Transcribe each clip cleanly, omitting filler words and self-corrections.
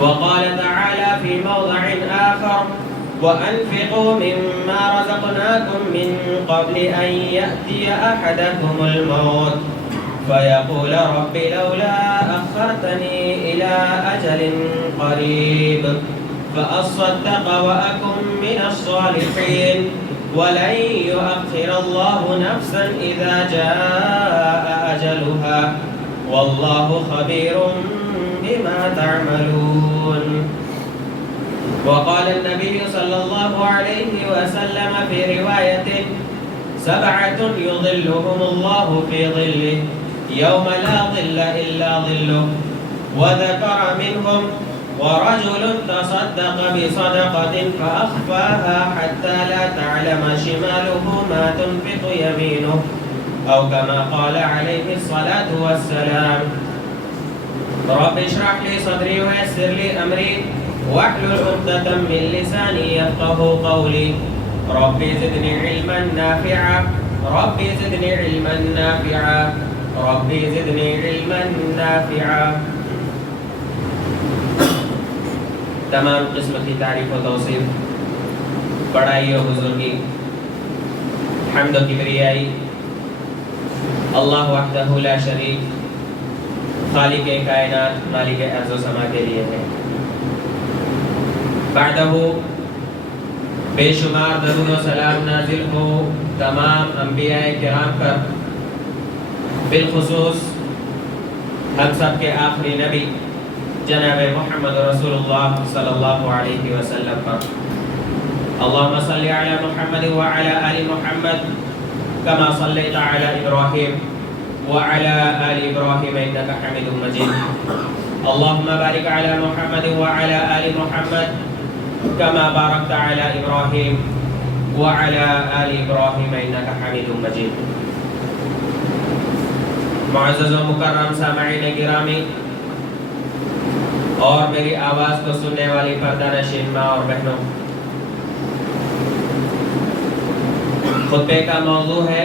وقال تعالى في موضع آخر وأنفقوا مما رزقناكم من قبل أن يأتي أحدكم الموت فيقول رب لولا أخرتني إلى أجل قريب فأصدق وأكن من الصالحين ولن يؤخر الله نفسا إذا جاء أجلها والله خبير بما تعملون. وقال النبي صلى الله عليه وسلم في رواية 7 يظلهم الله في ظله يوم لا ظل إلا ظله وذكر منهم ورجل تصدق بصدقة فأخفاها حتى لا تعلم شماله ما تنفق يمينه أو كما قال عليه الصلاة والسلام. رب اشرح لي صدري ويسر لي أمري واحلل عقدة من لساني يفقهوا قولي. رب زدني علما نافعا رب زدني علما نافعا رب زدني علما نافعا. تمام قسم کی تعریف و توصیف، بڑائی و بزرگی، حمد و کبریائی اللہ وحدہ لا شریک خالق کائنات مالک ارض و سما کے لیے ہے. بعدہ بے شمار درود و سلام نازل ہو تمام انبیاء کرام پر، بالخصوص ہم سب کے آخری نبی جناب محمد رسول اللہ صلی اللہ علیہ وسلم پر. اللہم صلی علی محمد وعلی آل محمد کما صلیت علی ابراہیم وعلی آل ابراہیم انکا حمید مجید. اللہم بارک علی محمد وعلی آل محمد کما بارکت علی ابراہیم وعلی آل ابراہیم انکا حمید مجید. معزز و مکرم سامعین گرامی اور میری آواز کو سننے والی پردہ نشین ماں اور بہنوں، خطبے کا موضوع ہے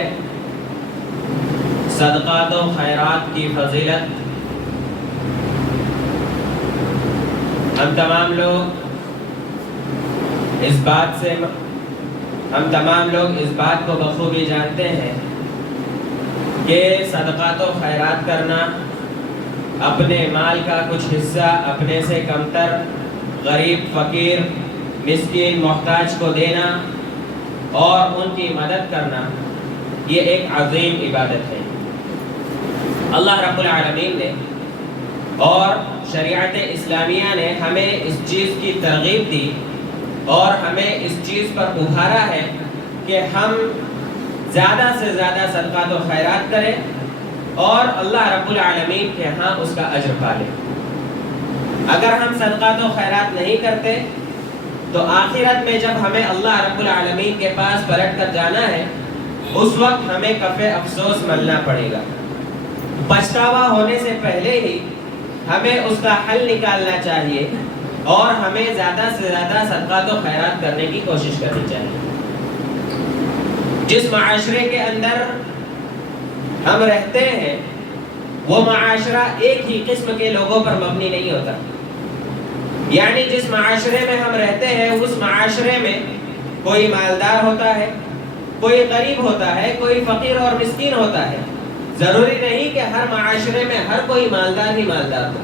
صدقات و خیرات کی فضیلت. ہم تمام لوگ اس بات کو بخوبی جانتے ہیں کہ صدقات و خیرات کرنا، اپنے مال کا کچھ حصہ اپنے سے کمتر غریب فقیر مسکین محتاج کو دینا اور ان کی مدد کرنا، یہ ایک عظیم عبادت ہے. اللہ رب العالمین نے اور شریعت اسلامیہ نے ہمیں اس چیز کی ترغیب دی اور ہمیں اس چیز پر ابھارا ہے کہ ہم زیادہ سے زیادہ صدقات و خیرات کریں اور اللہ رب العالمین کے ہاں اس کا اجر پالیں. اگر ہم صدقات و خیرات نہیں کرتے تو آخرت میں جب ہمیں اللہ رب العالمین کے پاس پلٹ کر جانا ہے، اس وقت ہمیں کف افسوس ملنا پڑے گا. پچھتاوا ہونے سے پہلے ہی ہمیں اس کا حل نکالنا چاہیے اور ہمیں زیادہ سے زیادہ صدقات و خیرات کرنے کی کوشش کرنی چاہیے. جس معاشرے کے اندر ہم رہتے ہیں وہ معاشرہ ایک ہی قسم کے لوگوں پر مبنی نہیں ہوتا. یعنی جس معاشرے میں ہم رہتے ہیں اس معاشرے میں کوئی مالدار ہوتا ہے، کوئی غریب ہوتا ہے، کوئی فقیر اور مسکین ہوتا ہے. ضروری نہیں کہ ہر معاشرے میں ہر کوئی مالدار ہی مالدار ہو.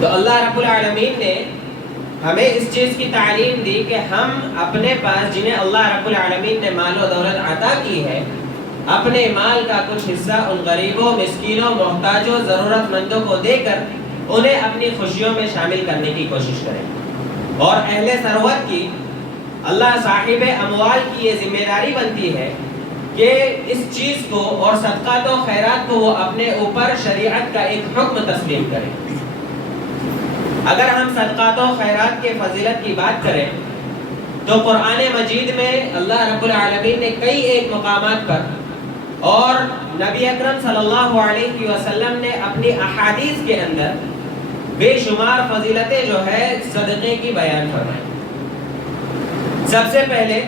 تو اللہ رب العالمین نے ہمیں اس چیز کی تعلیم دی کہ ہم اپنے پاس جنہیں اللہ رب العالمین نے مال و دولت عطا کی ہے، اپنے مال کا کچھ حصہ ان غریبوں، مسکینوں، محتاجوں، ضرورت مندوں کو دے کر انہیں اپنی خوشیوں میں شامل کرنے کی کوشش کریں. اور اہل ثروت کی، اللہ صاحب اموال کی یہ ذمہ داری بنتی ہے کہ اس چیز کو اور صدقات و خیرات کو وہ اپنے اوپر شریعت کا ایک حکم تسلیم کریں. اگر ہم صدقات و خیرات کے فضیلت کی بات کریں تو قرآن مجید میں اللہ رب العالمین نے کئی ایک مقامات پر اور نبی اکرم صلی اللہ علیہ وسلم نے اپنی احادیث کے اندر بے شمار فضیلتیں جو ہے صدقے کی بیان فرمائی. سب سے پہلے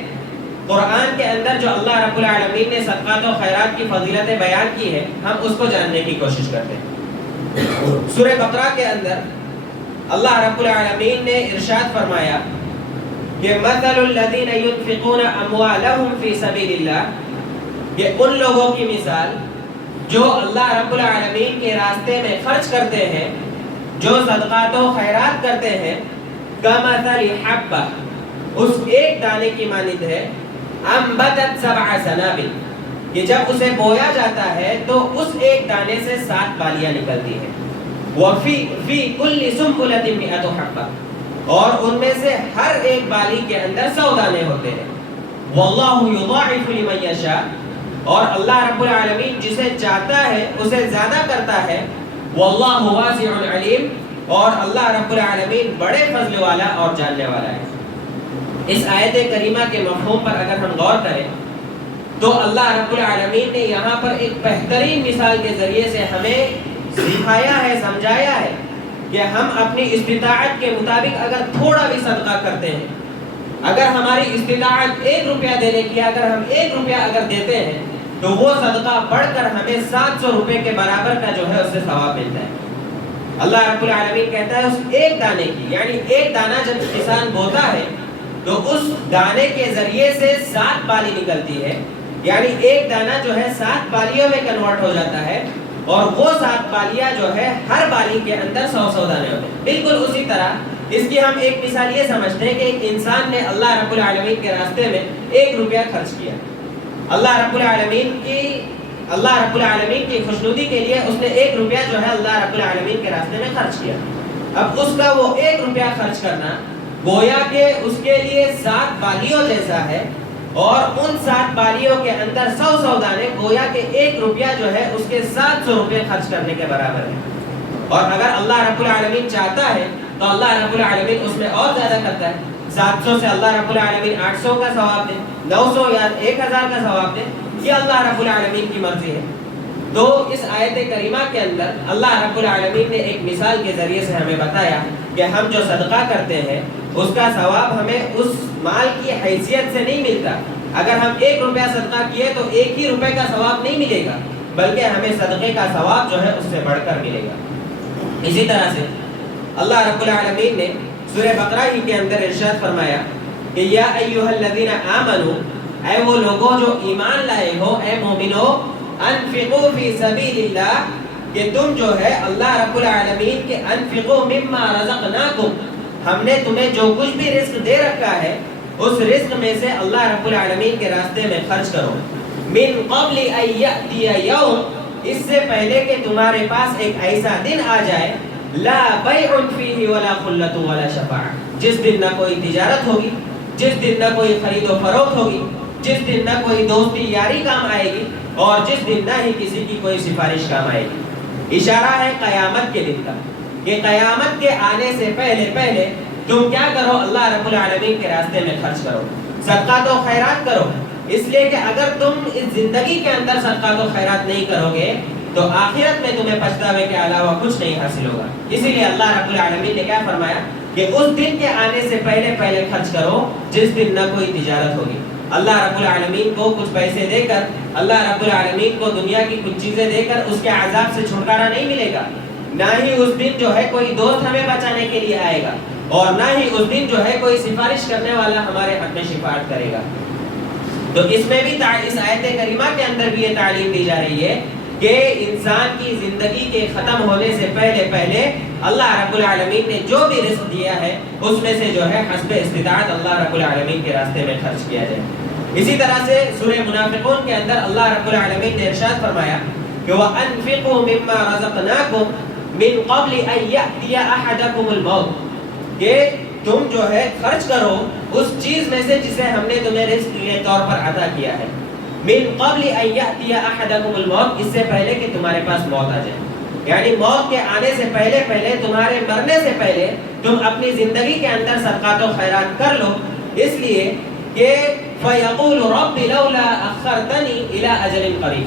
قرآن کے اندر جو اللہ رب العالمین نے صدقات و خیرات کی فضیلتیں بیان کی ہے، ہم اس کو جاننے کی کوشش کرتے ہیں. سورہ بقرہ کے اندر اللہ رب العالمین نے ارشاد فرمایا کہ مثل الذین ينفقون اموالهم فی سبیل اللہ، کہ ان لوگوں کی مثال جو اللہ رب العالمین کے راستے میں خرچ کرتے ہیں، جو صدقات و خیرات کرتے ہیں، کمثل حبہ، اس ایک دانے کی مانند ہے، انبتت 7 سنابل، کہ جب اسے بویا جاتا ہے تو اس ایک دانے سے 7 بالیاں نکلتی ہیں، وفی کل سنبلۃ 100 حبہ، اور ان میں سے ہر ایک بالی کے اندر 100 دانے ہوتے ہیں، واللہ یضاعف لمن یشاء، اور اللہ رب العالمین جسے چاہتا ہے اسے زیادہ کرتا ہے، واللہ واسع علیم، اور اللہ رب العالمین بڑے فضل والا اور جاننے والا ہے۔ اس آیت کریمہ کے مفہوم پر اگر ہم غور کریں تو اللہ رب العالمین نے یہاں پر ایک بہترین مثال کے ذریعے سے ہمیں سکھایا ہے، سمجھایا ہے کہ ہم اپنی استطاعت کے مطابق اگر تھوڑا بھی صدقہ کرتے ہیں، اگر ہماری استطاعت 1 روپیہ دینے کی، اگر ہم 1 روپیہ اگر دیتے ہیں تو وہ صدقہ بڑھ کر ہمیں 700 روپے کے برابر کا جو ہے اس سے ثواب ملتا ہے۔ اللہ رب العالمین کہتا ہے اس ایک دانے کی، یعنی ایک دانہ جب کسان بوتا ہے تو اس دانے کے ذریعے سے 7 بالی نکلتی ہے، یعنی ایک دانہ جو ہے 7 بالیوں میں کنورٹ ہو جاتا ہے، اور وہ 7 بالیاں جو ہے ہر بالی کے اندر 100 دانے ہوتے ہیں۔ بالکل اسی طرح اس کی ہم ایک مثال یہ سمجھتے ہیں کہ ایک انسان نے اللہ رب العالمین کے راستے میں 1 روپیہ خرچ کیا، اللہ رب العالمین کی خوشنودی کے لیے اس نے 1 روپیہ جو ہے اللہ رب العالمین کے راستے میں خرچ کیا۔ اب اس کا وہ 1 روپیہ خرچ کرنا گویا کہ اس کے لیے 7 بالیوں جیسا ہے، اور ان 7 بالیوں کے اندر 100 دانے گویا کہ 1 روپیہ جو ہے اس کے 700 روپے خرچ کرنے کے برابر ہے۔ اور اگر اللہ رب العالمین چاہتا ہے تو اللہ رب العالمین اس میں اور زیادہ کرتا ہے، 700 سے اللہ رب العالمین 800 کا ثواب دے، 900 یا 1000 کا ثواب دے، یہ اللہ رب العالمین کی مرضی ہے۔ تو اس آیت کریمہ کے اندر اللہ رب العالمین نے ایک مثال کے ذریعے سے ہمیں بتایا کہ ہم جو صدقہ کرتے ہیں اس کا ثواب ہمیں اس مال کی حیثیت سے نہیں ملتا۔ اگر ہم 1 روپیہ صدقہ کیے تو 1 ہی روپے کا ثواب نہیں ملے گا، بلکہ ہمیں صدقے کا ثواب جو ہے اس سے بڑھ کر ملے گا۔ اسی طرح سے اللہ رب العالمین نے سورہ بقرہ ہی کے اندر ارشاد فرمایا کہ یا ایھا الذین آمنوا، اے وہ لوگوں جو ایمان لائے ہو، اے مومنو، انفقوا فی سبیل اللہ، کہ تم جو ہے اللہ رب العالمین کے انفقوا مما رزقناکم، ہم نے تمہیں جو کچھ بھی رزق دے رکھا ہے اس رزق میں سے اللہ رب العالمین کے راستے میں خرچ کرو، من قبل ان یأتی یوم، اس سے پہلے کہ تمہارے پاس ایک ایسا دن آ جائے، لا بیع فیہ ولا خلۃ ولا شفاعہ، جس دن نہ کوئی تجارت ہوگی، جس دن نہ کوئی خرید و فروخت ہوگی، جس دن نہ کوئی دوستی یاری کام آئے گی، اور جس دن نہ ہی کسی کی کوئی سفارش کام آئے گی۔ اشارہ ہے قیامت کے دن کا، کہ قیامت کے آنے سے پہلے تم کیا کرو، اللہ رب العالمین کے راستے میں خرچ کرو، صدقات و خیرات کرو، اس لیے کہ اگر تم اس زندگی کے اندر صدقات و خیرات نہیں کرو گے تو آخرت میں تمہیں پچھتاوے کے علاوہ کچھ نہیں حاصل ہوگا۔ اسی لیے اللہ رب العالمین نے کیا فرمایا کہ اس دن کے آنے سے پہلے خرچ کرو جس دن نہ کوئی تجارت ہوگی۔ اللہ رب العالمین کو کچھ پیسے دے کر، اللہ رب العالمین کو دنیا کی کچھ چیزیں دے کر اس کے عذاب سے چھٹکارا نہیں ملے گا، نہ ہی اس دن جو ہے کوئی دوست ہمیں بچانے کے لیے آئے گا، اور نہ ہی اس دن جو ہے کوئی سفارش کرنے والا ہمارے حق میں شفاعت کرے گا۔ تو اس میں بھی اس آیت کریمہ کے اندر بھی یہ تعلیم دی جا رہی ہے کہ انسان کی زندگی کے ختم ہونے سے پہلے اللہ رب العالمین نے جو بھی رزق دیا ہے اس میں سے جو ہے حسب استطاعت اللہ رب العالمین کے راستے میں خرچ کیا جائے۔ اسی طرح سے سورہ منافقون کے اندر اللہ رب العالمین نے ارشاد فرمایا کہ وَأَنفِقُوا مِمَّا رَزَقْنَاكُمْ مِن قَبْلِ أَن يَأْتِيَ أَحَدَكُمُ الْمَوْتُ، کہ تم جو ہے خرچ کرو اس چیز میں سے جسے ہم نے تمہیں رزق کے طور پر عطا کیا ہے، من قبل ان یأتی احدکم الموت، اس سے پہلے کہ تمہارے پاس موت آ جائے، یعنی موت کے آنے سے پہلے تمہارے مرنے سے پہلے تم اپنی زندگی کے اندر صدقات و خیرات کر لو، اس لیے کہ فیقول رب لولا اخرتنی الی اجل قریب،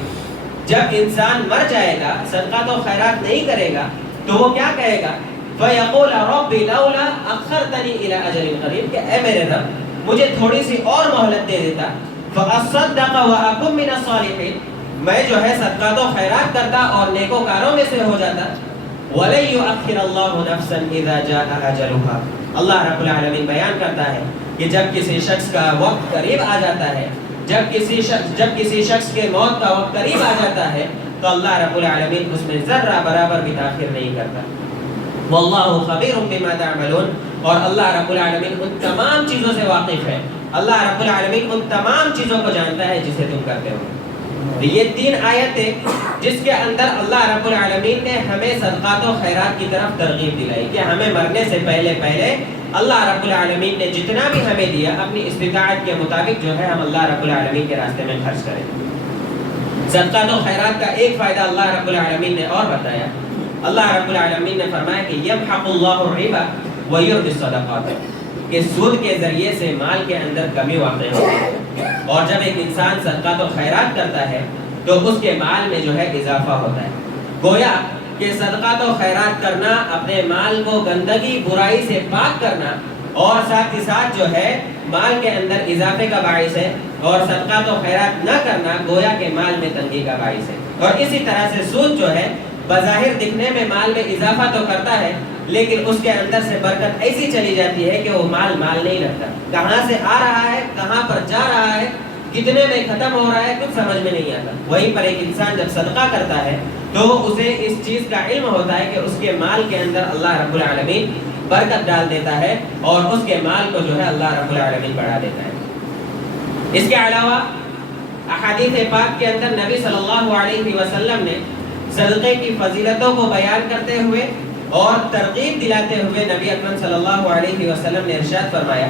جب انسان مر جائے گا صدقات و خیرات نہیں کرے گا تو وہ کیا کہے گا، فیقول رب لولا اخرتنی الی اجل قریب، کہ اے میرے رب مجھے تھوڑی سی اور مہلت دے دیتا، فاصدق واکن من الصالحین، میں جو ہے صدقات و خیرات کرتا اور نیکوکاروں میں سے ہو جاتا، وَلَن يُؤَخِّرَ اللَّهُ نَفْسًا إِذَا جَاءَ أَجَلُهَا. اللہ رب العالمین بیان کرتا ہے کہ جب کسی شخص کا وقت قریب آ جاتا ہے، جب کسی شخص کے موت کا وقت قریب آ جاتا ہے تو اللہ رب العالمین اس میں ذرہ برابر بھی تاخیر نہیں کرتا. واللہ خبیر بما تعملون. اور اللہ رب العالمین ان تمام چیزوں سے واقف ہے. اللہ رب العالمین ان تمام چیزوں کو جانتا ہے جسے تم کرتے ہو. یہ 3 آیتیں جس کے اندر اللہ رب العالمین نے ہمیں صدقات و خیرات کی طرف ترغیب دلائی کہ ہمیں مرنے سے پہلے اللہ رب العالمین نے جتنا بھی ہمیں دیا اپنی استطاعت کے مطابق جو ہے ہم اللہ رب العالمین کے راستے میں خرچ کریں. صدقات و خیرات کا ایک فائدہ اللہ رب العالمین نے اور بتایا. اللہ رب العالمین نے فرمایا کہ یمحق اللہ الربا ویربی الصدقات، کہ سود کے ذریعے سے مال کے اندر کمی واقع ہوتی ہے، اور جب ایک انسان صدقات و خیرات کرتا ہے تو اس کے مال میں جو ہے اضافہ ہوتا ہے. گویا کہ صدقات و خیرات کرنا اپنے مال کو گندگی برائی سے پاک کرنا اور ساتھ ہی ساتھ جو ہے مال کے اندر اضافے کا باعث ہے، اور صدقات و خیرات نہ کرنا گویا کہ مال میں تنگی کا باعث ہے. اور اسی طرح سے سود جو ہے بظاہر دکھنے میں مال میں اضافہ تو کرتا ہے لیکن اس کے اندر سے برکت ایسی چلی جاتی ہے کہ وہ مال نہیں رکھتا. کہاں سے آ رہا ہے، کہاں پر جا رہا ہے، کتنے میں ختم ہو رہا ہے، کچھ سمجھ میں نہیں آتا. وہیں پر ایک انسان جب صدقہ کرتا ہے تو اسے اس چیز کا علم ہوتا ہے کہ اس کے مال کے اندر اللہ رب العالمین برکت ڈال دیتا ہے اور اس کے مال کو جو ہے اللہ رب العالمین بڑھا دیتا ہے. اس کے علاوہ احادیث پاک کے اندر نبی صلی اللہ علیہ وسلم نے صدقے کی فضیلتوں کو بیان کرتے ہوئے اور ترغیب دلاتے ہوئے نبی اکرم صلی اللہ علیہ وسلم نے ارشاد فرمایا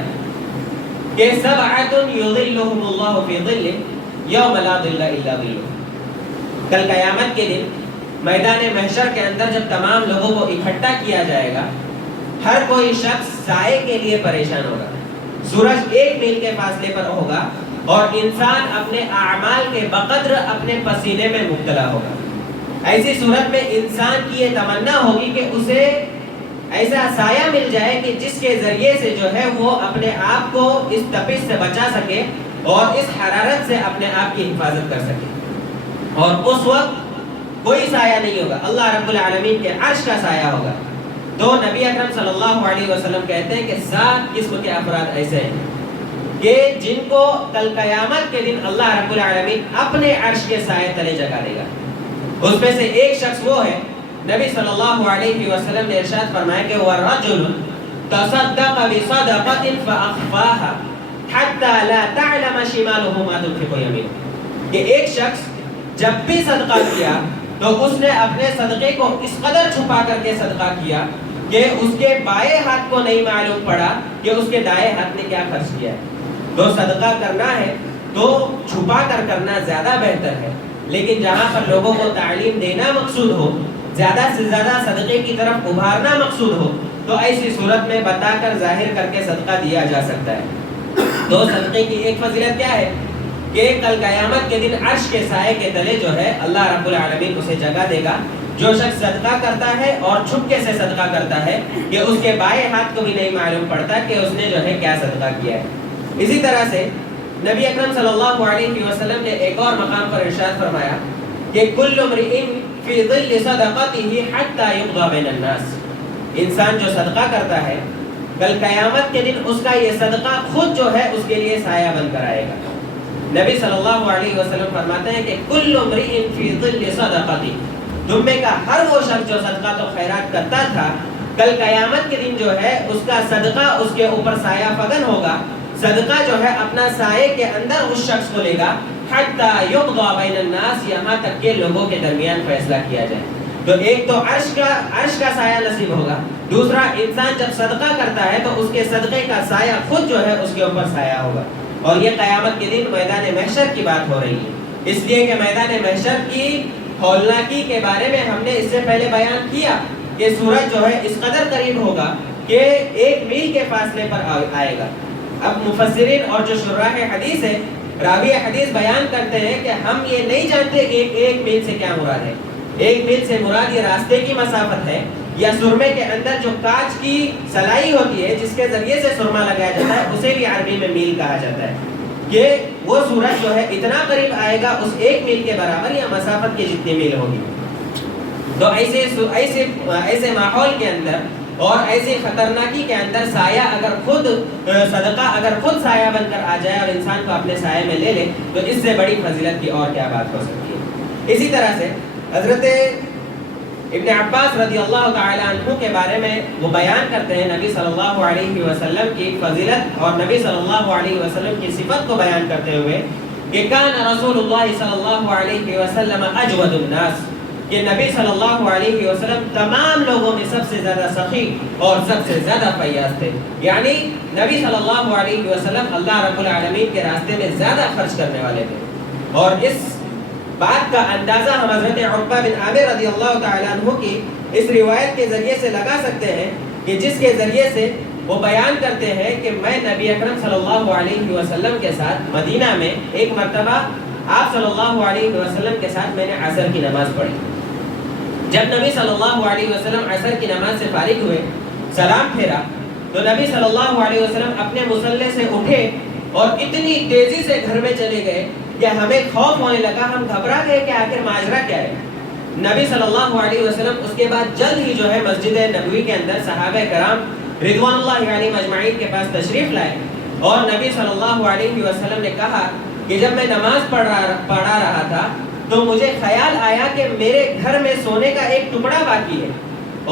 کہ سبعۃ یظلھم اللہ فی ظلہ یوم لا ظل الا ظلہ. کل قیامت کے دن میدان محشر کے اندر جب تمام لوگوں کو اکٹھا کیا جائے گا، ہر کوئی شخص سائے کے لیے پریشان ہوگا. سورج 1 میل کے فاصلے پر ہوگا اور انسان اپنے اعمال کے بقدر اپنے پسینے میں مبتلا ہوگا. ایسی صورت میں انسان کی یہ تمنا ہوگی کہ اسے ایسا سایہ مل جائے کہ جس کے ذریعے سے جو ہے وہ اپنے آپ کو اس تپش سے بچا سکے اور اس حرارت سے اپنے آپ کی حفاظت کر سکے. اور اس وقت کوئی سایہ نہیں ہوگا، اللہ رب العالمین کے عرش کا سایہ ہوگا. تو نبی اکرم صلی اللہ علیہ وسلم کہتے ہیں کہ 7 قسم کے افراد ایسے ہیں کہ جن کو کل قیامت کے دن اللہ رب العالمین اپنے عرش کے سائے تلے جگا دے گا. اس میں سے ایک شخص وہ ہے، نبی صلی اللہ علیہ وسلم نے ارشاد فرمایا کہ وَرَجُلٌ تَصَدَّقَ بِصَدَقَةٍ فَأَخْفَاهَا حَتَّى لَا تَعْلَمَ شِمَالُهُ مَا تُنْفِقُ يَمِينُهُ. کہ ایک شخص جب بھی صدقہ کیا تو اس نے اپنے صدقے کو اس قدر چھپا کر کے صدقہ کیا کہ اس کے بائیں ہاتھ کو نہیں معلوم پڑا کہ اس کے دائیں ہاتھ نے کیا خرچ کیا ہے. تو صدقہ کرنا ہے تو چھپا کر کرنا زیادہ بہتر ہے، لیکن جہاں پر لوگوں کو تعلیم دینا مقصود ہو، زیادہ سے زیادہ صدقے کی طرف ابھارنا مقصود ہو، تو ایسی صورت میں بتا کر ظاہر کر کے صدقہ دیا جا سکتا ہے. تو صدقے کی ایک فضیلت کیا ہے کہ کل قیامت کے دن عرش کے سائے کے تلے جو ہے اللہ رب العالمین اسے جگہ دے گا. جو شخص صدقہ کرتا ہے اور چھپکے سے صدقہ کرتا ہے کہ اس کے بائیں ہاتھ کو بھی نہیں معلوم پڑتا کہ اس نے جو ہے کیا صدقہ کیا ہے. اسی طرح سے نبی اکرم صلی اللہ علیہ وسلم نے ایک اور مقام پر ارشاد فرمایا کہ کل امرئ فی ظل صدقته حتی یقضی بین الناس. انسان جو صدقہ کرتا ہے کل قیامت کے دن اس کا یہ صدقہ خود جو ہے اس کے لیے سایہ بن کر آئے گا. نبی صلی اللہ علیہ وسلم فرماتے ہیں کہ کل امرئ فی ظل صدقته، تم میں کا ہر وہ شخص جو صدقہ تو خیرات کرتا تھا کل قیامت کے دن جو ہے اس کا صدقہ اس کے اوپر سایہ فگن ہوگا. صدقہ جو ہے اپنا سائے کے اندر اس شخص کو لے گا حتی یقضی بین الناس، یہاں تک کہ لوگوں کے درمیان فیصلہ کیا جائے. تو ایک تو عرش کا سایہ نصیب ہوگا، دوسرا انسان جب صدقہ کرتا ہے تو اس کے صدقے کا سایہ خود جو ہے اس کے اوپر سایہ ہوگا. اور یہ قیامت کے دن میدان محشر کی بات ہو رہی ہے، اس لیے کہ میدان محشر کی ہولناکی کے بارے میں ہم نے اس سے پہلے بیان کیا کہ سورج جو ہے اس قدر قریب ہوگا کہ 1 میل کے فاصلے پر آئے گا. اب مفسرین اور جو شراح حدیث ہے، راوی حدیث بیان کرتے ہیں کہ ہم یہ نہیں جانتے کہ 1 میل سے کیا مراد ہے. 1 میل سے مراد یہ راستے کی مسافت ہے یا سرمے کے اندر جو کانچ کی سلائی ہوتی ہے جس کے ذریعے سے سرما لگایا جاتا ہے اسے بھی عربی میں میل کہا جاتا ہے. کہ وہ سورج جو ہے اتنا قریب آئے گا اس 1 میل کے برابر یا مسافت کی جتنی میل ہوگی. تو ایسے ماحول کے اندر اور ایسی خطرناکی کے اندر سایہ اگر خود صدقہ اگر خود سایہ بن کر آ جائے اور انسان کو اپنے سایہ میں لے لے تو اس سے بڑی فضیلت کی اور کیا بات ہو سکتی ہے۔ اسی طرح سے حضرت ابن عباس رضی اللہ تعالی عنہ کے بارے میں وہ بیان کرتے ہیں نبی صلی اللہ علیہ وسلم کی فضیلت اور نبی صلی اللہ علیہ وسلم کی صفت کو بیان کرتے ہوئے کہ کان رسول اللہ صلی اللہ علیہ وسلم اجود الناس، کہ نبی صلی اللہ علیہ وسلم تمام لوگوں میں سب سے زیادہ سخی اور سب سے زیادہ فیاض تھے، یعنی نبی صلی اللہ علیہ وسلم اللہ رب العالمین کے راستے میں زیادہ خرچ کرنے والے تھے۔ اور اس بات کا اندازہ ہم حضرت عقبہ بن عامر رضی اللہ تعالیٰ عنہ کی اس روایت کے ذریعے سے لگا سکتے ہیں کہ جس کے ذریعے سے وہ بیان کرتے ہیں کہ میں نبی اکرم صلی اللہ علیہ وسلم کے ساتھ مدینہ میں ایک مرتبہ آپ صلی اللہ علیہ وسلم کے ساتھ میں نے عصر کی نماز پڑھی۔ جب نبی صلی اللہ علیہ وسلم عصر کی نماز سے فارغ ہوئے، سلام پھیرا، تو نبی صلی اللہ علیہ وسلم اپنے مصلی سے اٹھے اور اتنی تیزی سے گھر میں چلے گئے کہ ہمیں خوف ہونے لگا، ہم گھبرا گئے کہ آخر ماجرا کیا ہے۔ نبی صلی اللہ علیہ وسلم اس کے بعد جلد ہی جو ہے مسجد نبوی کے اندر صحابہ کرام رضوان اللہ علیہم اجمعین کے پاس تشریف لائے اور نبی صلی اللہ علیہ وسلم نے کہا کہ جب میں نماز پڑھا رہا تھا تو مجھے خیال آیا کہ میرے گھر میں سونے کا ایک ٹکڑا باقی ہے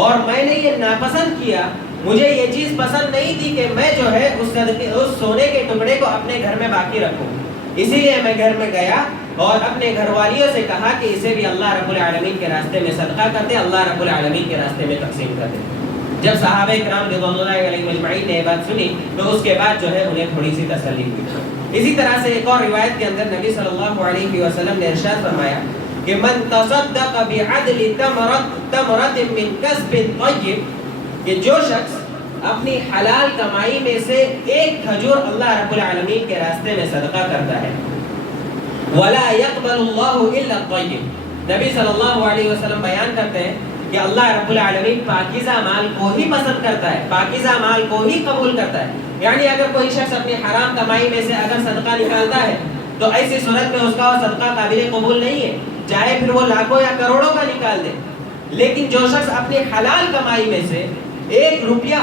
اور میں نے یہ ناپسند کیا، مجھے یہ چیز پسند نہیں تھی کہ میں جو ہے اس سونے کے ٹکڑے کو اپنے گھر میں باقی رکھوں، اسی لیے میں گھر میں گیا اور اپنے گھر والیوں سے کہا کہ اسے بھی اللہ رب العالمین کے راستے میں صدقہ کرتے، اللہ رب العالمین کے راستے میں تقسیم کرتے۔ جب صحابہ کرام رضوان اللہ علیہم اجمعین نے یہ بات سنی تو اس کے بعد جو ہے انہیں تھوڑی سی تسلی ہوئی۔ اسی طرح سے ایک اور روایت کے اندر نبی صلی اللہ علیہ وسلم نے ارشاد فرمایا کہ من تصدق بعدل تمرۃ من کسب طیب، کہ جو شخص اپنی حلال کمائی میں سے ایک کھجور اللہ رب العالمین کے راستے میں صدقہ کرتا ہے، ولا يقبل الله الا الطيب، نبی صلی اللہ علیہ وسلم بیان کرتے ہیں کہ اللہ رب العالمین پاکیزہ مال کو ہی پسند کرتا ہے، پاکیزہ مال کو ہی قبول کرتا ہے۔ یعنی اگر کوئی شخص اپنی حرام کمائی میں سے اگر صدقہ نکالتا ہے تو ایسی صورت میں اس کا وہ صدقہ قابل قبول نہیں ہے، چاہے پھر وہ لاکھوں یا کروڑوں کا نکال دے۔ لیکن جو شخص اپنی حلال کمائی میں سے ایک روپیہ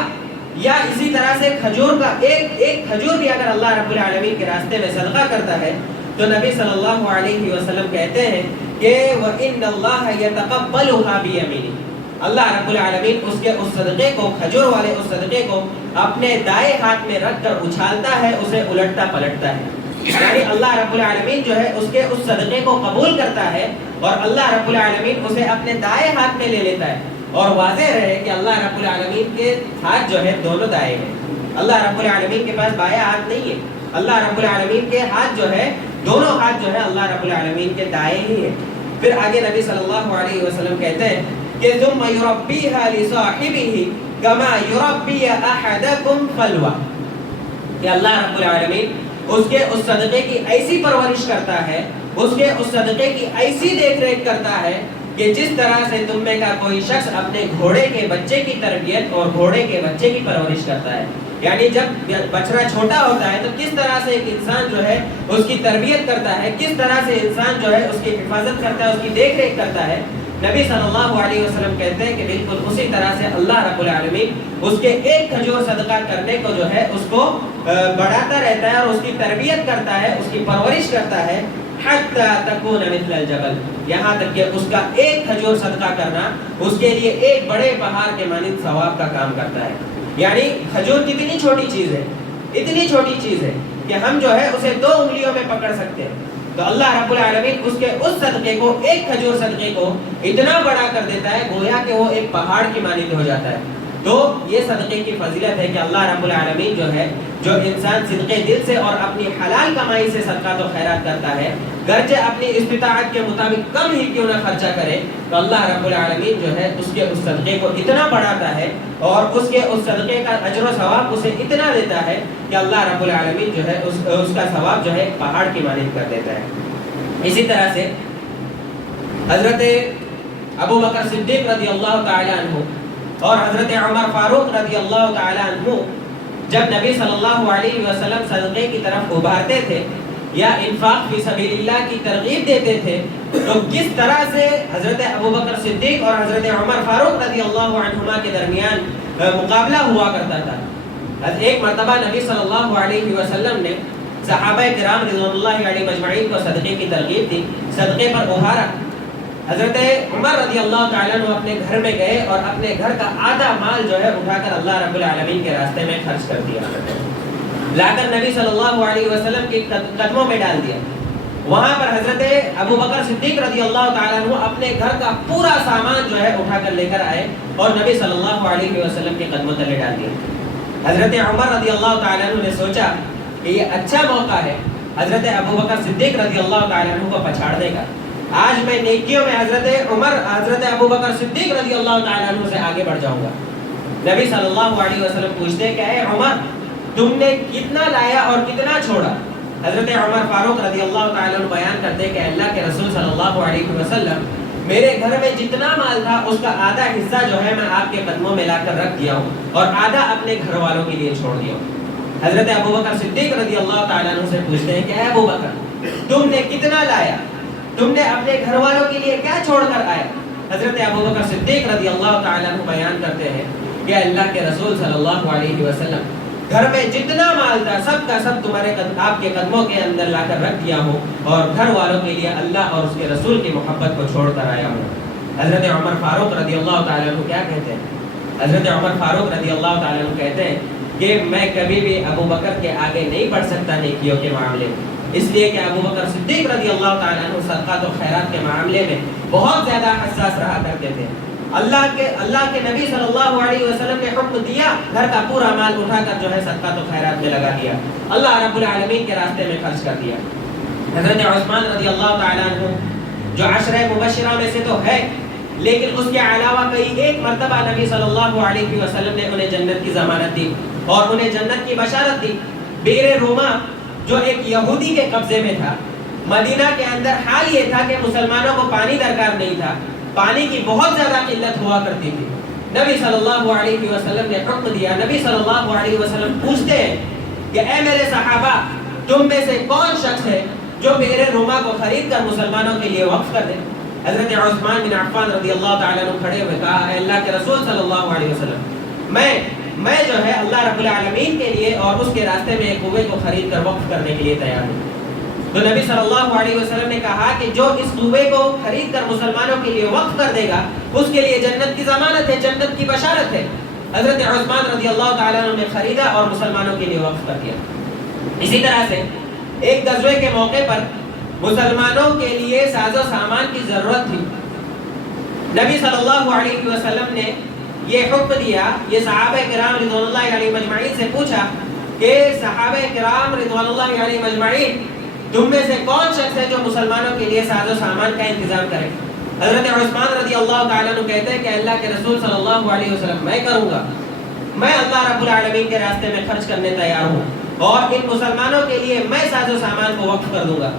یا اسی طرح سے کھجور کا ایک کھجور بھی اگر اللہ رب العالمین کے راستے میں صدقہ کرتا ہے تو نبی صلی اللہ علیہ وسلم کہتے ہیں کہ وَإِنَّ اللَّهَ يَتَقَبَّلُهَا بِيَمِينِهِ، اللہ رب العالمین اس کے اس صدقے کو، کھجور والے اس صدقے کو اپنے دائیں ہاتھ میں رکھ کر اچھالتا ہے، اسے الٹتا پلٹتا ہے۔ یعنی اللہ رب العالمین جو ہے اس کے اس صدقے کو قبول کرتا ہے اور اللہ رب العالمین اسے اپنے دائیں ہاتھ میں لے لیتا ہے۔ اور واضح رہے کہ اللہ رب العالمین کے ہاتھ جو ہے دونوں دائیں ہیں، اللہ رب العالمین کے پاس بایاں ہاتھ نہیں ہے، اللہ رب العالمین کے ہاتھ جو ہے دونوں ہاتھ جو ہے اللہ رب العالمین کے دائیں ہی ہیں۔ پھر آگے نبی صلی اللہ علیہ وسلم کہتے ہیں کہ ثم يربيها لصاحبه كما يربي احدكم فلوى، کہ اللہ رب العالمین اس کے اس صدقے کی ایسی پرورش کرتا ہے، اس کے اس صدقے کی ایسی دیکھ ریکھ کرتا ہے کہ جس طرح سے تم میں کا کوئی شخص اپنے گھوڑے کے بچے کی تربیت اور گھوڑے کے بچے کی پرورش کرتا ہے۔ یعنی جب بچڑا چھوٹا ہوتا ہے تو کس طرح سے ایک انسان جو ہے اس کی تربیت کرتا ہے، کس طرح سے انسان جو ہے اس کی حفاظت کرتا ہے، اس کی دیکھ ریکھ کرتا ہے، نبی صلی اللہ علیہ وسلم کہتے ہیں کہ بالکل اسی طرح سے اللہ رب العالمین اس کے ایک کھجور صدقہ کرنے کو جو ہے اس کو بڑھاتا رہتا ہے اور اس کی تربیت کرتا ہے، اس کی پرورش کرتا ہے، حتی تکون مثل الجبل، یہاں تک کہ اس کا ایک کھجور صدقہ کرنا اس کے لیے ایک بڑے پہاڑ کے مانند ثواب کا کام کرتا ہے۔ یعنی کھجور کتنی چھوٹی چیز ہے، اتنی چھوٹی چیز ہے کہ ہم جو ہے اسے 2 انگلیوں میں پکڑ سکتے ہیں، تو اللہ رب العالمین اس کے اس صدقے کو، ایک کھجور صدقے کو اتنا بڑا کر دیتا ہے گویا کہ وہ ایک پہاڑ کی مانند ہو جاتا ہے۔ تو یہ صدقے کی فضیلت ہے کہ اللہ رب العالمین جو ہے، جو انسان صدقے دل سے اور اپنی حلال کمائی سے صدقات و خیرات کرتا ہے، گرچہ اپنی استطاعت کے مطابق کم ہی کیوں نہ خرچہ کرے، تو اللہ رب العالمین جو ہے اس کے اس صدقے کو اتنا بڑھاتا ہے اور اس کے اس صدقے کا اجر و ثواب اسے اتنا دیتا ہے کہ اللہ رب العالمین جو ہے اس کا ثواب جو ہے پہاڑ کی مانند کر دیتا ہے۔ اسی طرح سے حضرت ابو بکر صدیق رضی اللہ تعالی عنہ اور حضرت عمر فاروق رضی اللہ تعالی عنہ جب نبی صلی اللہ علیہ وسلم صدقے کی طرف ابھارتے تھے یا انفاق فی سبیل اللہ کی ترغیب دیتے تھے تو کس طرح سے حضرت ابوبکر صدیق اور حضرت عمر فاروق رضی اللہ عنہما کے درمیان مقابلہ ہوا کرتا تھا۔ ایک مرتبہ نبی صلی اللہ علیہ وسلم نے صحابہ کرام رضوان اللہ علیہ مجمعین کو صدقے کی ترغیب دی، صدقے پر ابھارا۔ حضرت عمر رضی اللہ تعالیٰ عنہ اپنے گھر میں گئے اور اپنے گھر کا آدھا مال جو ہے اٹھا کر اللہ رب العالمین کے راستے میں خرچ کر دیا، لا کر نبی صلی اللہ علیہ وسلم کے قدموں میں ڈال دیا۔ وہاں پر حضرت ابوبکر صدیق رضی اللہ تعالیٰ عنہ اپنے گھر کا پورا سامان جو ہے اٹھا کر لے کر آئے اور نبی صلی اللہ علیہ وسلم کے قدموں تلے ڈال دیا۔ حضرت عمر رضی اللہ تعالیٰ عنہ نے سوچا کہ یہ اچھا موقع ہے حضرت ابوبکر صدیق رضی اللہ تعالیٰ عنہ کو پچھاڑنے کا۔ آج میں نیکیوں میں حضرت ابوبکر صدیق رضی اللہ تعالیٰ عنہ سے آگے بڑھ جاؤں گا۔ نبی صلی اللہ علیہ وسلم پوچھتے ہیں کہ اے عمر، تم نے کتنا لایا اور کتنا چھوڑا؟ حضرت عمر فاروق رضی اللہ تعالیٰ عنہ بیان کرتے ہیں کہ اللہ کے رسول صلی اللہ علیہ وسلم، میرے گھر میں جتنا مال تھا اس کا آدھا حصہ جو ہے میں آپ کے قدموں میں لا کر رکھ دیا ہوں اور آدھا اپنے گھر والوں کے لیے چھوڑ دیا ہوں۔ حضرت ابوبکر صدیق رضی اللہ تعالیٰ عنہ سے پوچھتے ہیں کہ اے ابوبکر، تم نے کتنا لایا؟ تم نے اپنے گھر والوں کے لیے کیا چھوڑ کر آئے؟ حضرت ابوبکر صدیق رضی اللہ تعالیٰ عنہ بیان کرتے ہیں کہ اللہ کے رسول صلی اللہ علیہ وسلم، گھر میں جتنا مال تھا سب کا سب تمہارے آپ کے قدموں کے اندر لا کر رکھ دیا ہوں اور گھر والوں کے لیے اللہ اور اس کے رسول کی محبت کو چھوڑ کر آیا ہوں۔ حضرت عمر فاروق رضی اللہ تعالیٰ عنہ کیا کہتے ہیں؟ حضرت عمر فاروق رضی اللہ تعالیٰ عنہ کہتے ہیں کہ میں کبھی بھی ابوبکر کے آگے نہیں بڑھ سکتا نیکیوں کے معاملے میں، اس لیے کہ ابوبکر صدیق رضی اللہ تعالیٰ عنہ صدقات و خیرات کے معاملے میں بہت زیادہ حساس رہا کرتے تھے۔ اللہ کے نبی صلی اللہ علیہ وسلم نے حکم دیا، گھر کا پورا مال اٹھا کر جو ہے صدقات و خیرات میں لگا دیا، اللہ رب العالمین کے راستے میں خرچ کر دیا۔ حضرت عثمان رضی اللہ تعالیٰ عنہ جو عشرہ مبشرہ میں سے تو ہے، لیکن اس کے علاوہ کئی ایک مرتبہ نبی صلی اللہ علیہ وسلم نے انہیں جنت کی ضمانت دی اور انہیں جنت کی بشارت دی۔ بئر روما جو ایک یہودی کے قبضے میں تھا، مدینہ کے اندر حال یہ تھا کہ مسلمانوں کو پانی درکار نہیں تھا، پانی کی بہت زیادہ قلت ہوا کرتی تھی۔ نبی صلی اللہ علیہ وسلم نے حکم دیا، نبی صلی اللہ علیہ وسلم پوچھتے ہیں کہ اے میرے صحابہ، تم میں سے کون شخص ہے جو بئر روما کو خرید کر مسلمانوں کے لیے وقف کر دے؟ حضرت عثمان بن عفان رضی اللہ تعالیٰ عنہ کھڑے ہوئے کہا، اے اللہ کے رسول صلی اللہ علیہ وسلم، میں جو ہے اللہ رب العالمین کے لیے اور اس کے راستے میں ایک کنویں کو خرید کر وقف کرنے کے لیے تیار ہوں۔ تو نبی صلی اللہ علیہ وسلم نے کہا کہ جو اس کنویں کو خرید کر مسلمانوں کے لیے وقف کر دے گا اس کے لیے جنت کی ضمانت ہے، جنت کی بشارت ہے۔ حضرت عثمان رضی اللہ تعالیٰ عنہ نے خریدا اور مسلمانوں کے لیے وقف کر دیا۔ اسی طرح سے ایک غزوے کے موقع پر مسلمانوں کے لیے ساز و سامان کی ضرورت تھی۔ نبی صلی اللہ علیہ وسلم نے یہ حکم دیا، یہ صحابہ کرام رضوان اللہ علیہ مجمعین سے پوچھا کہ صحابہ کرام رضوان اللہ علیہ مجمعین، تم میں سے کون شخص ہے جو مسلمانوں کے لیے ساز و سامان کا انتظام کرے؟ حضرت عثمان رضی اللہ تعالیٰ عنہ کہتے ہیں کہ اللہ کے رسول صلی اللہ علیہ وسلم، میں کروں گا، میں اللہ رب العالمین کے راستے میں خرچ کرنے تیار ہوں اور ان مسلمانوں کے لیے میں ساز و سامان کو وقف کر دوں گا۔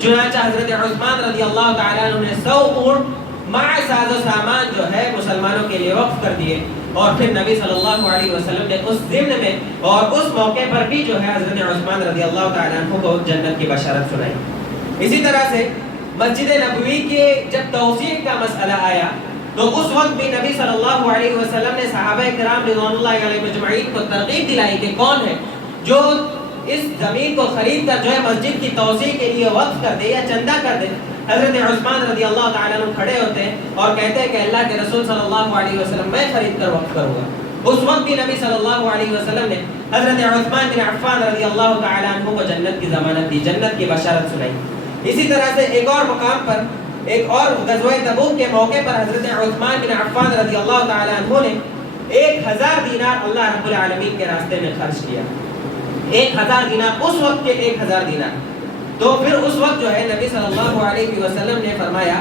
چنانچہ حضرت عثمان رضی اللہ تعالیٰ عنہ نے 100 اونٹ مع ساز و سامان جو ہے مسلمانوں کے لیے وقف کر دیے اور پھر نبی صلی اللہ علیہ وسلم نے اس ضمن میں اور اس موقع پر بھی جو ہے حضرت عثمان رضی اللہ تعالیٰ عنہ کو جنت کی بشارت سنائی۔ اسی طرح سے مسجد نبوی کے جب توسیع کا مسئلہ آیا تو اس وقت بھی نبی صلی اللہ علیہ وسلم نے صحابہ کرام رضوان اللہ علیہ مجمعین کو ترغیب دلائی کہ کون ہے جو اس زمین کو خرید کر جو ہے مسجد کی توسیع کے لیے وقف کر دے یا چندہ کر دے۔ حضرت عثمان رضی اللہ تعالیٰ عنہ کھڑے ہوتے ہیں اور کہتے ہیں کہ اللہ کے رسول صلی اللہ علیہ وسلم، میں خرید کر وقف کروں گا۔ اس وقت بھی نبی صلی اللہ علیہ وسلم نے حضرت عثمان بن عفان رضی اللہ تعالیٰ عنہ کو جنت کی ضمانت دی، جنت کی بشارت سنائی۔ اسی طرح سے ایک اور مقام پر، ایک اور غزوہ تبوک کے موقع پر حضرت عثمان بن عفان رضی اللہ تعالیٰ عنہ نے 1000 دینار اللہ رب العالمین کے راستے میں خرچ کیا۔ 1000 دینار، اس وقت کے 1000 دینار۔ تو پھر اس وقت جو ہے نبی صلی اللہ علیہ وسلم نے فرمایا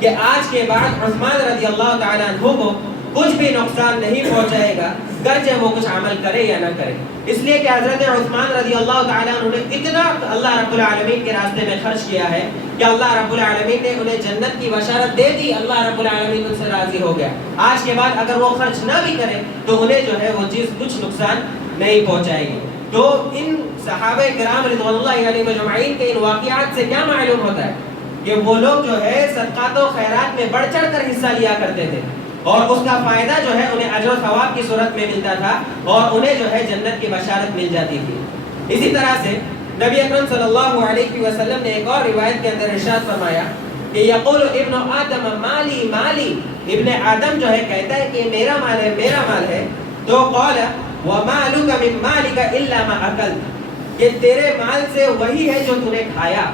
کہ آج کے بعد عثمان رضی اللہ تعالیٰ عنہ کو کچھ بھی نقصان نہیں پہنچائے گا، گرچہ وہ کچھ عمل کرے یا نہ کرے، اس لیے کہ حضرت عثمان رضی اللہ تعالیٰ عنہ نے اتنا اللہ رب العالمین کے راستے میں خرچ کیا ہے کہ اللہ رب العالمین نے انہیں جنت کی بشارت دے دی، اللہ رب العالمین ان سے راضی ہو گیا۔ آج کے بعد اگر وہ خرچ نہ بھی کرے تو انہیں جو ہے وہ چیز کچھ نقصان نہیں پہنچائے گی۔ تو ان صحابہ کرام رضوان اللہ علیہ مجمعین کے ان واقعات سے کیا معلوم ہوتا ہے کہ وہ لوگ جو ہے صدقات و خیرات میں بڑھ چڑھ کر حصہ لیا کرتے تھے، اور اس کا فائدہ جو ہے انہیں اجر و ثواب کی صورت میں ملتا تھا، اور انہیں جو ہے جنت کی بشارت مل جاتی تھی۔ اسی طرح سے نبی اکرم صلی اللہ علیہ وسلم نے ایک اور روایت کے اندر ارشاد فرمایا کہ یقول ابن آدم مالی مالی، ابن آدم جو ہے کہتا ہے کہ میرا مال ہے میرا مال ہے، تو قال ومالک من مالک الا ما اکلت، کہ تیرے مال سے وہی ہے جو تو نے کھایا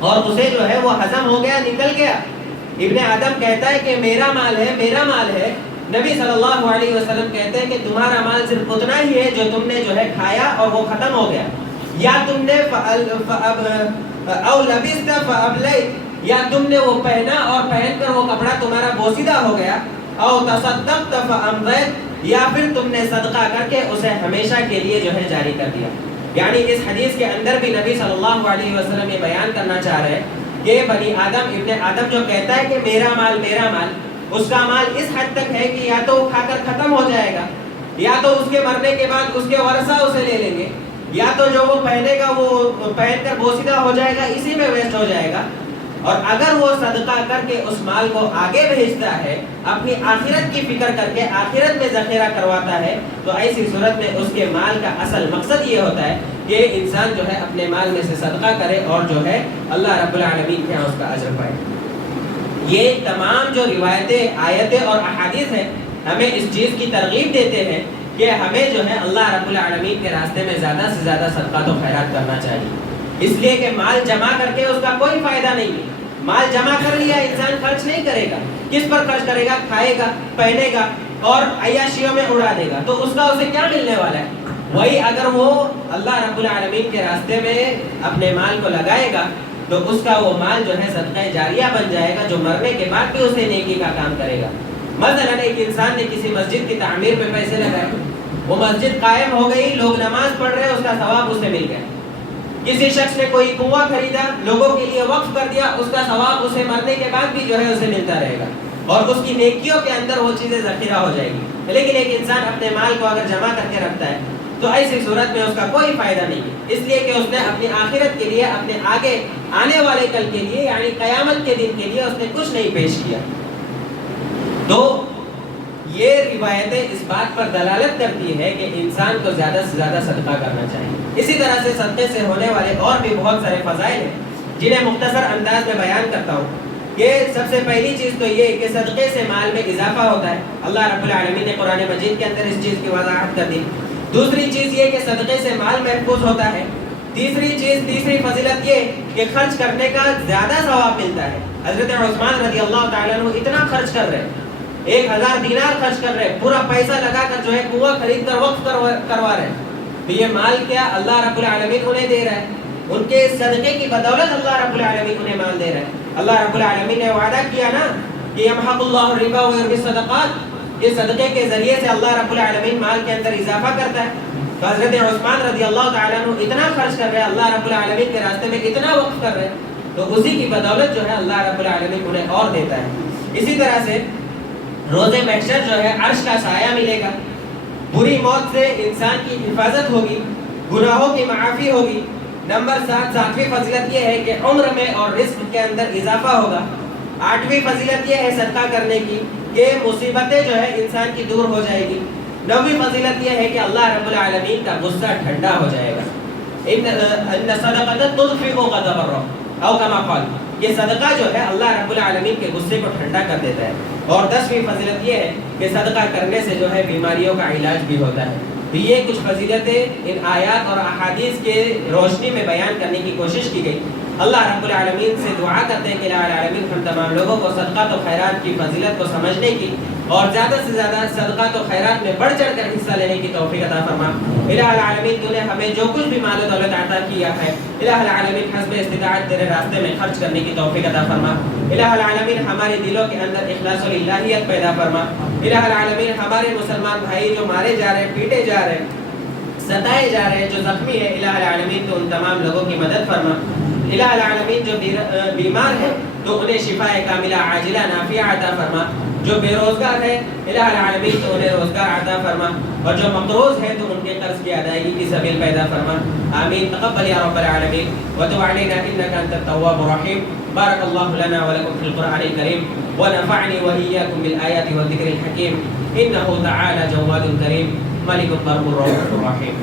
اور اسے جو ہے وہ ہضم ہو گیا، نکل گیا۔ ابن آدم کہتا ہے کہ میرا مال ہے میرا مال ہے، نبی صلی اللہ علیہ وسلم کہتے ہیں کہ تمہارا مال صرف اتنا ہی ہے جو تم نے جو ہے کھایا اور وہ ختم ہو گیا، یا تم نے او لبست فابلیت، یا تم نے وہ پہنا اور پہن کر وہ کپڑا تمہارا بوسیدہ ہو گیا، او تصدقت فامضیت، یا پھر تم نے صدقہ کر کے اسے ہمیشہ کے لیے جو ہے جاری کر دیا۔ یعنی اس حدیث کے اندر بھی نبی صلی اللہ علیہ وسلم یہ بیان کرنا چاہ رہے ہیں کہ بنی آدم، ابن آدم جو کہتا ہے کہ میرا مال، اس کا مال اس حد تک ہے کہ یا تو وہ کھا کر ختم ہو جائے گا، یا تو اس کے مرنے کے بعد اس کے ورثہ اسے لے لیں گے، یا تو جو وہ پہنے گا وہ پہن کر بوسیدہ ہو جائے گا، اسی میں ویسٹ ہو جائے گا۔ اور اگر وہ صدقہ کر کے اس مال کو آگے بھیجتا ہے، اپنی آخرت کی فکر کر کے آخرت میں ذخیرہ کرواتا ہے، تو ایسی صورت میں اس کے مال کا اصل مقصد یہ ہوتا ہے کہ انسان جو ہے اپنے مال میں سے صدقہ کرے اور جو ہے اللہ رب العالمین کے یہاں اس کا اجر پائے۔ یہ تمام جو روایتیں، آیتیں اور احادیث ہیں ہمیں اس چیز کی ترغیب دیتے ہیں کہ ہمیں جو ہے اللہ رب العالمین کے راستے میں زیادہ سے زیادہ صدقات و خیرات کرنا چاہیے، اس لیے کہ مال جمع کر کے اس کا کوئی فائدہ نہیں ہے۔ مال جمع کر لیا انسان خرچ نہیں کرے گا، کس پر خرچ کرے گا؟ کھائے گا، پہنے گا اور عیاشیوں میں اڑا دے گا، تو اس کا اسے کیا ملنے والا ہے؟ وہی اگر وہ اللہ رب العالمین کے راستے میں اپنے مال کو لگائے گا تو اس کا وہ مال جو ہے صدقہ جاریہ بن جائے گا، جو مرنے کے بعد بھی اسے نیکی کا کام کرے گا۔ مثلا ایک انسان نے کسی مسجد کی تعمیر میں پیسے لگائے، وہ مسجد قائم ہو گئی، لوگ نماز پڑھ رہے، اس کا ثواب اسے مل گیا۔ کسی شخص نے کوئی کنواں خریدا، لوگوں کے لیے وقف کر دیا، اس کا ثواب اسے مرنے کے بعد بھی جو ہے اسے ملتا رہے گا، اور اس کی نیکیوں کے اندر وہ چیزیں ذخیرہ ہو جائے گی۔ لیکن ایک انسان اپنے مال کو اگر جمع کر کے رکھتا ہے تو ایسی صورت میں اس کا کوئی فائدہ نہیں ہے، اس لیے کہ اس نے اپنی آخرت کے لیے، اپنے آگے آنے والے کل کے لیے یعنی قیامت کے دن کے لیے اس نے کچھ نہیں پیش کیا۔ تو یہ روایتیں اس بات پر دلالت کرتی ہے کہ انسان کو زیادہ سے زیادہ صدقہ کرنا چاہیے۔ اسی طرح سے صدقے سے ہونے والے اور بھی بہت سارے فضائل ہیں جنہیں مختصر انداز میں بیان کرتا ہوں۔ کہ سب سے پہلی چیز تو یہ کہ صدقے سے مال میں اضافہ ہوتا ہے، اللہ رب العالمین نے قرآن مجید کے اندر اس چیز کی وضاحت کر دی۔ دوسری چیز یہ کہ صدقے سے مال محفوظ ہوتا ہے۔ تیسری فضیلت یہ کہ خرچ کرنے کا زیادہ ثواب ملتا ہے۔ حضرت عثمان رضی اللہ تعالیٰ عنہ اتنا خرچ کر رہے، 1000 دینار خرچ کر رہے، پورا پیسہ لگا کر جو ہے کنواں خرید کر وقف کروا رہے، تو یہ مال کیا اللہ رب العالمین انہیں دے رہا ہے، ان کے صدقے کی بدولت اللہ رب العالمین انہیں مال دے رہا ہے۔ اللہ رب العالمین نے وعدہ کیا نا کہ یمحق اللہ الربا ویربی الصدقات، یہ صدقے کے ذریعے سے اللہ رب العالمین مال کے اندر اضافہ کرتا ہے۔ تو حضرت عثمان رضی اللہ تعالیٰ عنہ اتنا خرچ کر رہے، اللہ رب العالمین کے راستے میں اتنا وقف کر رہے، تو اسی کی بدولت جو ہے اللہ رب العالمین انہیں اور دیتا ہے۔ اسی طرح سے روز محشر جو ہے عرش کا سایہ ملے گا، بری موت سے انسان کی حفاظت ہوگی، گناہوں کی معافی ہوگی۔ نمبر 7، 7ویں فضیلت یہ ہے کہ عمر میں اور رزق کے اندر اضافہ ہوگا۔ 8ویں فضیلت یہ ہے صدقہ کرنے کی کہ مصیبتیں جو ہے انسان کی دور ہو جائے گی۔ 9ویں فضیلت یہ ہے کہ اللہ رب العالمین کا غصہ ٹھنڈا ہو جائے گا۔ ان صدقۃ تطفئ غضب الرب او کما قال، یہ صدقہ جو ہے اللہ رب العالمین کے غصے کو ٹھنڈا کر دیتا ہے۔ اور 10ویں فضیلت یہ ہے کہ صدقہ کرنے سے جو ہے بیماریوں کا علاج بھی ہوتا ہے۔ تو یہ کچھ فضیلتیں ان آیات اور احادیث کے روشنی میں بیان کرنے کی کوشش کی گئی۔ اللہ رب العالمین سے دعا کرتے ہیں کہ الہ العالمین ہم تمام لوگوں کو صدقات و خیرات کی فضیلت کو سمجھنے کی اور زیادہ سے زیادہ صدقات و خیرات میں بڑھ چڑھ کر حصہ لینے کی توفیق عطا فرما۔ الہ العالمین تو نے ہمیں جو کچھ بھی مال و دولت عطا کیا ہے، الہ العالمین حسب استطاعت تیرے راستے میں خرچ کرنے کی توفیق عطا فرما۔ الہ العالمین ہمارے دلوں کے اندر اخلاص و للہیت پیدا فرما۔ الہ العالمین ہمارے مسلمان بھائی جو مارے جا رہے ہیں، پیٹے جا رہے ہیں، ستائے جا رہے ہیں، جو زخمی ہے، الہ العالمین تو ان تمام لوگوں کی مدد فرما۔ الہ العالمین جو بیمار ہے تو انہیں شفاء کاملہ عاجلہ نافعہ عطا فرما۔ جو بے روزگار ہے الہ العالمین تو انہیں روزگار عطا فرما، اور جو مقروض ہے تو ان کے قرض کی ادائیگی کی سبیل پیدا فرما. آمین. تقبل یا رب العالمین وتب علينا انك انت التواب الرحيم. بارك الله لنا ولكم في القرآن الكريم ونفعني واياكم بالآيات والذكر الحكيم. انه تعالى جواد كريم ملك ضرب الرؤوف الرحيم.